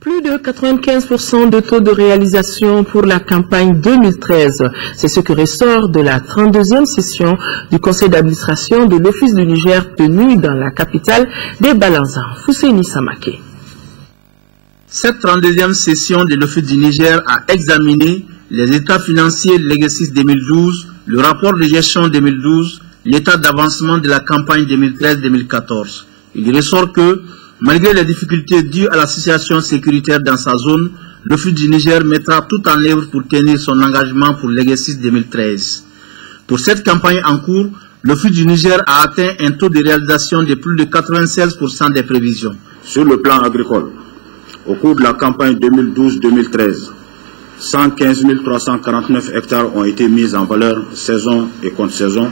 Plus de 95% de taux de réalisation pour la campagne 2013. C'est ce que ressort de la 32e session du conseil d'administration de l'Office du Niger tenue dans la capitale des Balanzans, Fousseini Samake. Cette 32e session de l'Office du Niger a examiné les états financiers de l'exercice 2012, le rapport de gestion 2012, l'état d'avancement de la campagne 2013-2014. Il ressort que, malgré les difficultés dues à la situation sécuritaire dans sa zone, l'Office du Niger mettra tout en œuvre pour tenir son engagement pour l'exercice 2013. Pour cette campagne en cours, l'Office du Niger a atteint un taux de réalisation de plus de 96% des prévisions. Sur le plan agricole, au cours de la campagne 2012-2013, 115 349 hectares ont été mis en valeur saison et contre-saison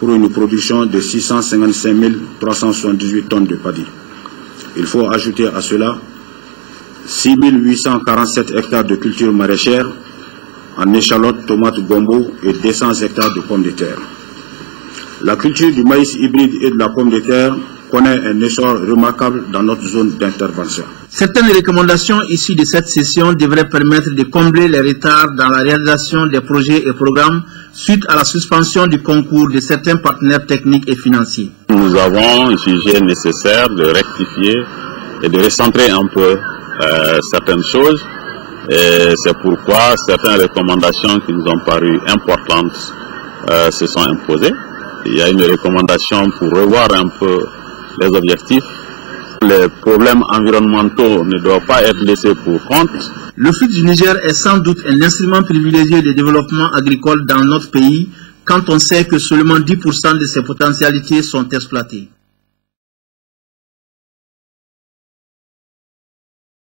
pour une production de 655 378 tonnes de paddy. Il faut ajouter à cela 6 847 hectares de culture maraîchère en échalotes, tomates, gombo et 200 hectares de pommes de terre. La culture du maïs hybride et de la pomme de terre connaît un essor remarquable dans notre zone d'intervention. Certaines recommandations issues de cette session devraient permettre de combler les retards dans la réalisation des projets et programmes suite à la suspension du concours de certains partenaires techniques et financiers. Nous avons jugé nécessaire de rectifier et de recentrer un peu certaines choses. Et c'est pourquoi certaines recommandations qui nous ont paru importantes se sont imposées. Il y a une recommandation pour revoir un peu les objectifs. Les problèmes environnementaux ne doivent pas être laissés pour compte. L'Office du Niger est sans doute un instrument privilégié de développement agricole dans notre pays quand on sait que seulement 10% de ses potentialités sont exploitées.